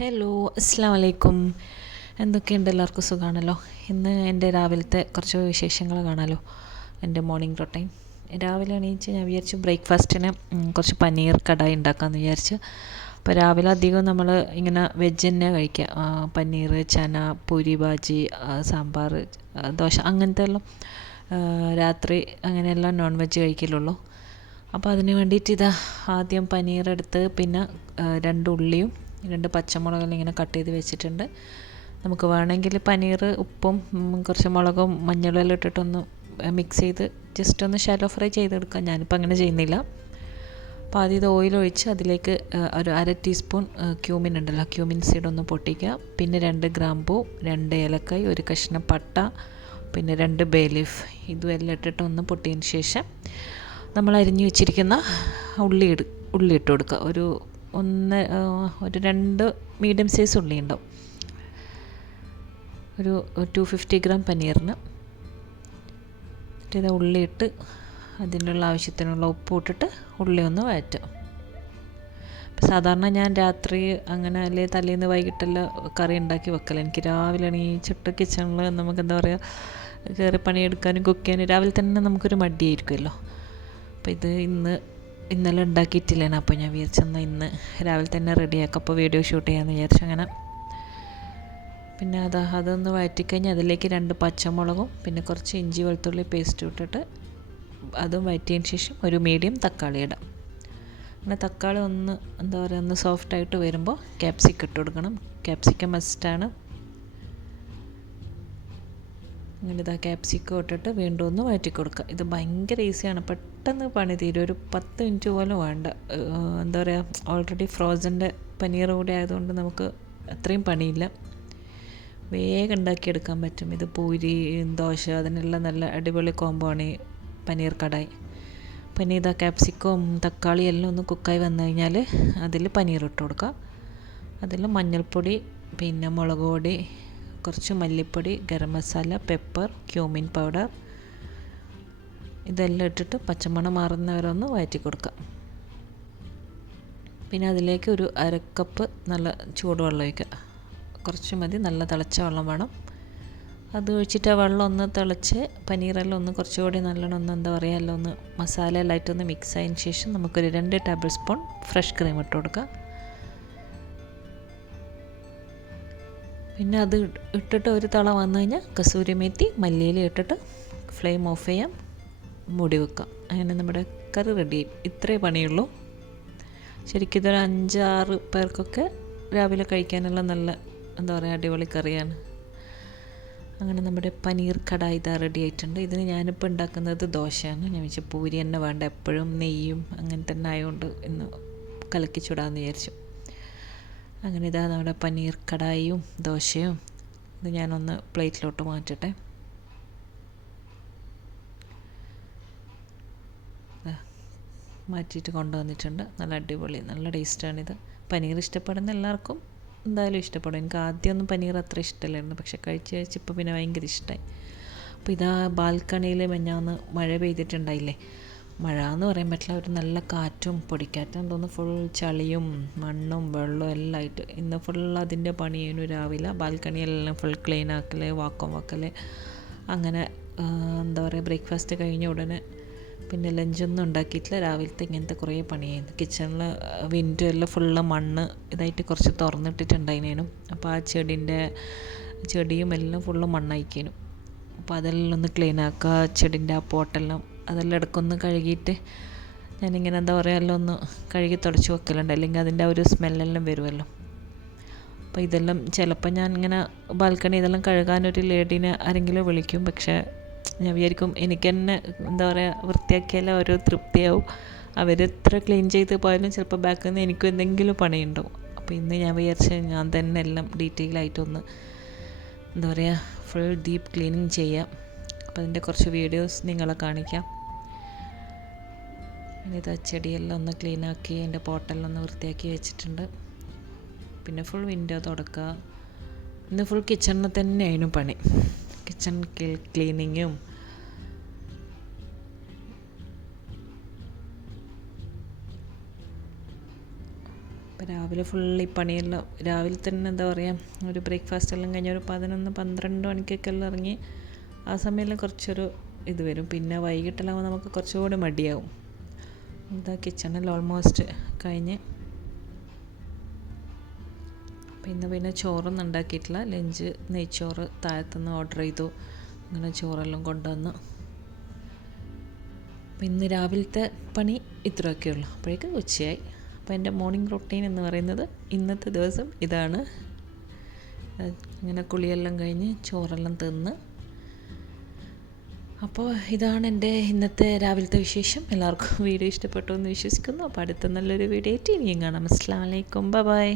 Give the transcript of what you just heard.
Hello, അസ്സാം വലൈക്കും. എന്തൊക്കെയുണ്ട്? എല്ലാവർക്കും സുഖമാണല്ലോ. ഇന്ന് എൻ്റെ രാവിലത്തെ കുറച്ച് വിശേഷങ്ങൾ കാണാമല്ലോ. എൻ്റെ മോർണിംഗ് റൊട്ടീൻ. രാവിലെ എണീച്ച് ഞാൻ വിചാരിച്ചു ബ്രേക്ക്ഫാസ്റ്റിന് കുറച്ച് പനീർ കടായി ഉണ്ടാക്കാമെന്ന് വിചാരിച്ചു. അപ്പോൾ രാവിലെ അധികം നമ്മൾ ഇങ്ങനെ വെജ് തന്നെ കഴിക്കുക. പനീർ, ചന, പൂരി ബാജി, സാമ്പാർ, ദോശ അങ്ങനത്തെ എല്ലാം. രാത്രി അങ്ങനെയെല്ലാം നോൺ വെജ് കഴിക്കലുള്ളൂ. അപ്പോൾ അതിന് വേണ്ടിയിട്ട് ഇതാ ആദ്യം പനീർ എടുത്ത് പിന്നെ 2 ഉള്ളിയും 2 പച്ചമുളകെല്ലാം ഇങ്ങനെ കട്ട് ചെയ്ത് വെച്ചിട്ടുണ്ട്. നമുക്ക് വേണമെങ്കിൽ പനീർ ഉപ്പും കുറച്ച് മുളകും മഞ്ഞളും എല്ലാം ഇട്ടിട്ടൊന്ന് മിക്സ് ചെയ്ത് ജസ്റ്റ് ഒന്ന് ഷാലോ ഫ്രൈ ചെയ്തെടുക്കാം. ഞാനിപ്പോൾ അങ്ങനെ ചെയ്യുന്നില്ല. അപ്പോൾ ആദ്യം ഇത് ഓയിൽ ഒഴിച്ച് അതിലേക്ക് ഒരു 1/2 ടീസ്പൂൺ ക്യൂമിൻ ഉണ്ടല്ലോ, ക്യൂമിൻ സീഡ് ഒന്ന് പൊട്ടിക്കുക. പിന്നെ 2 ഗ്രാമ്പൂ, 2 ഏലക്കായ്, ഒരു കഷ്ണം പട്ട, പിന്നെ 2 ബേ ലീഫ്, ഇതും എല്ലാം ഇട്ടിട്ട് ഒന്ന് പൊട്ടിയതിന് ശേഷം നമ്മൾ അരിഞ്ഞു വെച്ചിരിക്കുന്ന ഉള്ളി ഇട്ട് കൊടുക്കുക. ഒരു 2 മീഡിയം സൈസ് ഉള്ളി ഉണ്ടാവും. ഒരു 250 ഗ്രാം പനീറിന്. ഇത് ഉള്ളി ഇട്ട് അതിനുള്ള ആവശ്യത്തിനുള്ള ഉപ്പ് ഇട്ടിട്ട് ഉള്ളി ഒന്ന് വഴറ്റുക. സാധാരണ ഞാൻ രാത്രി അങ്ങനെ അല്ലെ തലേന്ന് വൈകിട്ടെല്ലാം കറി ഉണ്ടാക്കി വെക്കല. എനിക്ക് രാവിലെ എണീച്ചിട്ട് കിച്ചണിൽ നമുക്ക് എന്താ പറയുക കയറി പണിയെടുക്കാനും കുക്ക് ചെയ്യാനും രാവിലെ തന്നെ നമുക്കൊരു മടിയായിരിക്കുമല്ലോ. അപ്പോൾ ഇത് ഇന്നലെ ഉണ്ടാക്കിയിട്ടില്ലേനെ. അപ്പോൾ ഞാൻ വിചാരിച്ചെന്നാൽ ഇന്ന് രാവിലെ തന്നെ റെഡിയാക്കാം, അപ്പോൾ വീഡിയോ ഷൂട്ട് ചെയ്യാമെന്ന് വിചാരിച്ചു. അങ്ങനെ പിന്നെ അതൊന്ന് വഴറ്റിക്കഴിഞ്ഞ് അതിലേക്ക് 2 പച്ചമുളകും പിന്നെ കുറച്ച് ഇഞ്ചി വെളുത്തുള്ളി പേസ്റ്റ് ഇട്ടിട്ട് അതും വഴറ്റിയതിന് ശേഷം ഒരു മീഡിയം തക്കാളി ഇടാം. അങ്ങനെ തക്കാളി ഒന്ന് സോഫ്റ്റായിട്ട് വരുമ്പോൾ ക്യാപ്സിക്കം ഇട്ട് കൊടുക്കണം. ക്യാപ്സിക്കം മസ്റ്റാണ്. അങ്ങനെ ഇതാ ക്യാപ്സിക്കം ഇട്ടിട്ട് വീണ്ടും ഒന്ന് വഴറ്റി കൊടുക്കുക. ഇത് ഭയങ്കര ഈസിയാണ്, പെട്ടെന്ന് പണി തീരും. ഒരു 10 മിനിറ്റ് പോലും വേണ്ട. എന്താ പറയുക, ഓൾറെഡി ഫ്രോസൻ്റെ പനീർ കൂടെ ആയതുകൊണ്ട് നമുക്ക് അത്രയും പണിയില്ല, വേഗം ഉണ്ടാക്കിയെടുക്കാൻ പറ്റും. ഇത് പൂരി, ദോശ അതിനെല്ലാം നല്ല അടിപൊളി കോംബോ ആണ് ഈ പനീർ കടായി. പിന്നെ ഇതാ ക്യാപ്സിക്കവും തക്കാളി എല്ലാം ഒന്ന് കുക്കായി വന്നു കഴിഞ്ഞാൽ അതിൽ പനീർ ഇട്ട് കൊടുക്കുക. അതിൽ മഞ്ഞൾപ്പൊടി, പിന്നെ മുളക് പൊടി, കുറച്ച് മല്ലിപ്പൊടി, garam masala, pepper, cumin powder ഇതെല്ലാം ഇട്ടിട്ട് പച്ചമണം മാറുന്നവരെ ഒന്ന് വഴറ്റി കൊടുക്കുക. പിന്നെ അതിലേക്ക് ഒരു 1/2 കപ്പ് നല്ല ചൂടുവെള്ളം ഒഴിക്കുക. കുറച്ച് മതി, നല്ല തിളച്ച വെള്ളം വേണം. അത് ഒഴിച്ചിട്ട് ആ വെള്ളം ഒന്ന് തിളച്ച് പനീറെല്ലാം ഒന്ന് കുറച്ചുകൂടി നല്ലോണം എന്താ പറയുക എല്ലാം ഒന്ന് മസാല എല്ലായിട്ടൊന്ന് മിക്സ് ആയതിന് ശേഷം നമുക്കൊരു 2 ടേബിൾ സ്പൂൺ ഫ്രഷ് ക്രീം ഇട്ട് കൊടുക്കുക. പിന്നെ അത് ഇട്ടിട്ട് ഒരു തള വന്നു കഴിഞ്ഞാൽ കസൂരി മേത്തി, മല്ലിയില ഇട്ടിട്ട് ഫ്ലെയിം ഓഫ് ചെയ്യാം, മൂടി വെക്കാം. അങ്ങനെ നമ്മുടെ കറി റെഡി. ഇത്രേ പണിയുള്ളൂ. ശരിക്കും ഇതൊരു 5-6 പേർക്കൊക്കെ രാവിലെ കഴിക്കാനുള്ള നല്ല എന്താ പറയുക അടിപൊളി കറിയാണ്. അങ്ങനെ നമ്മുടെ പനീർ കടായി ഇതാ റെഡി ആയിട്ടുണ്ട്. ഇതിന് ഞാനിപ്പോൾ ഉണ്ടാക്കുന്നത് ദോശയാണ്. ഞാൻ വെച്ചാൽ പൂരി തന്നെ വേണ്ട, എപ്പോഴും നെയ്യും അങ്ങനെ തന്നെ ആയതുകൊണ്ട് ഇന്ന് കലക്കി ചൂടാമെന്ന് വിചാരിച്ചു. അങ്ങനെ ഇതാ നമ്മുടെ പനീർ കടായിയും ദോശയും ഇത് ഞാനൊന്ന് പ്ലേറ്റിലോട്ട് മാറ്റട്ടെ. മാറ്റിയിട്ട് കൊണ്ടുവന്നിട്ടുണ്ട്. നല്ല അടിപൊളി നല്ല ടേസ്റ്റാണിത്. പനീർ ഇഷ്ടപ്പെടുന്ന എല്ലാവർക്കും എന്തായാലും ഇഷ്ടപ്പെടും. എനിക്ക് ആദ്യമൊന്നും പനീർ അത്ര ഇഷ്ടമല്ലായിരുന്നു, പക്ഷെ കഴിച്ച് ഇപ്പോൾ പിന്നെ ഭയങ്കര ഇഷ്ടമായി. അപ്പോൾ ഇതാ ബാൽക്കണിയിൽ മെഞ്ഞാന്ന് മഴ പെയ്തിട്ടുണ്ടായില്ലേ. മഴ എന്ന് പറയാൻ പറ്റില്ല, ഒരു നല്ല കാറ്റും പൊടിക്കാറ്റും തോന്നുന്നു. ഫുൾ ചളിയും മണ്ണും വെള്ളവും എല്ലാം ആയിട്ട് ഇന്ന് ഫുൾ അതിൻ്റെ പണിയേനു. രാവിലെ ബാൽക്കണിയെല്ലാം ഫുൾ ക്ലീൻ ആക്കൽ, വാക്വം വെക്കൽ, അങ്ങനെ എന്താ പറയുക ബ്രേക്ക്ഫാസ്റ്റ് കഴിഞ്ഞ ഉടനെ പിന്നെ ലഞ്ചൊന്നും ഉണ്ടാക്കിയിട്ടില്ല. രാവിലത്തെ ഇങ്ങനത്തെ കുറേ പണിയായിരുന്നു. കിച്ചണിൽ വിൻഡോ എല്ലാം ഫുള്ള് മണ്ണ് ഇതായിട്ട് കുറച്ച് തുറന്നിട്ടിട്ടുണ്ടായിനേനും. അപ്പോൾ ആ ചെടിയും എല്ലാം ഫുള്ള് മണ്ണായിക്കേനും. അപ്പോൾ അതെല്ലാം ഒന്ന് ക്ലീൻ ആക്കുക. ചെടിൻ്റെ ആ പോട്ടെല്ലാം അതെല്ലാം ഇടയ്ക്കൊന്ന് കഴുകിയിട്ട് ഞാനിങ്ങനെ എന്താ പറയുക എല്ലാം ഒന്ന് കഴുകി തുടച്ച് വെക്കലുണ്ട്, അല്ലെങ്കിൽ അതിൻ്റെ ആ ഒരു സ്മെല്ലെല്ലാം വരുമല്ലോ. അപ്പോൾ ഇതെല്ലാം ചിലപ്പോൾ ഞാൻ ഇങ്ങനെ ബാൽക്കണി ഇതെല്ലാം കഴുകാനൊരു ലേഡീനെ ആരെങ്കിലും വിളിക്കും. പക്ഷേ ഞാൻ വിചാരിക്കും എനിക്ക് തന്നെ എന്താ പറയുക വൃത്തിയാക്കിയാലും ഓരോ തൃപ്തിയാവും. അവരെത്ര ക്ലീൻ ചെയ്ത് പോയാലും ചിലപ്പോൾ ബാക്കിൽ നിന്ന് എനിക്കും എന്തെങ്കിലും പണിയുണ്ടാവും. അപ്പോൾ ഇന്ന് ഞാൻ വിചാരിച്ച ഞാൻ തന്നെ എല്ലാം ഡീറ്റെയിൽ ആയിട്ടൊന്ന് എന്താ പറയുക ഫുൾ ഡീപ്പ് ക്ലീനിങ് ചെയ്യാം. അപ്പോൾ അതിൻ്റെ കുറച്ച് വീഡിയോസ് നിങ്ങളെ കാണിക്കാം. പിന്നെ ഇത് ചെടിയെല്ലാം ഒന്ന് ക്ലീനാക്കി അതിൻ്റെ പോട്ടെല്ലാം ഒന്ന് വൃത്തിയാക്കി വെച്ചിട്ടുണ്ട്. പിന്നെ ഫുൾ വിൻഡോ തുടക്കുക. ഇന്ന് ഫുൾ കിച്ചണിൽ തന്നെയായിരുന്നു പണി. കിച്ചൺ ക്ലീനിങ്ങും രാവിലെ ഫുള്ള് ഈ പണിയെല്ലാം രാവിലെ തന്നെ എന്താ പറയുക, ഒരു ബ്രേക്ക്ഫാസ്റ്റ് എല്ലാം കഴിഞ്ഞ് ഒരു 11-12 മണിക്കൊക്കെ എല്ലാം ഇറങ്ങി ആ സമയമെല്ലാം കുറച്ചൊരു ഇത് വരും. പിന്നെ വൈകിട്ടെല്ലാം നമുക്ക് കുറച്ചുകൂടി മടിയാവും. എന്താ കിച്ചണെല്ലാം ഓൾമോസ്റ്റ് കഴിഞ്ഞ്. പിന്നെ ചോറൊന്നും ഉണ്ടാക്കിയിട്ടില്ല. ലഞ്ച് നെയ്ച്ചോറ് താഴത്തുനിന്ന് ഓർഡർ ചെയ്തു. അങ്ങനെ ചോറെല്ലാം കൊണ്ടുവന്നു. ഇന്ന് രാവിലത്തെ പണി ഇത്രയൊക്കെ ഉള്ളൂ. അപ്പോഴേക്കും ഉച്ചയായി. അപ്പോൾ എൻ്റെ മോർണിംഗ് റൊട്ടീൻ എന്ന് പറയുന്നത് ഇന്നത്തെ ദിവസം ഇതാണ്. ഇങ്ങനെ കുളിയെല്ലാം കഴിഞ്ഞ് ചോറെല്ലാം തിന്ന്. അപ്പോൾ ഇതാണ് എൻ്റെ ഇന്നത്തെ രാവിലത്തെ വിശേഷം. എല്ലാവർക്കും വീഡിയോ ഇഷ്ടപ്പെട്ടു എന്ന് വിശ്വസിക്കുന്നു. അപ്പോൾ അടുത്ത നല്ലൊരു വീഡിയോ ആയിട്ട് ഇനിയും കാണാം. അസ്സലാമു അലൈക്കും. ബൈ.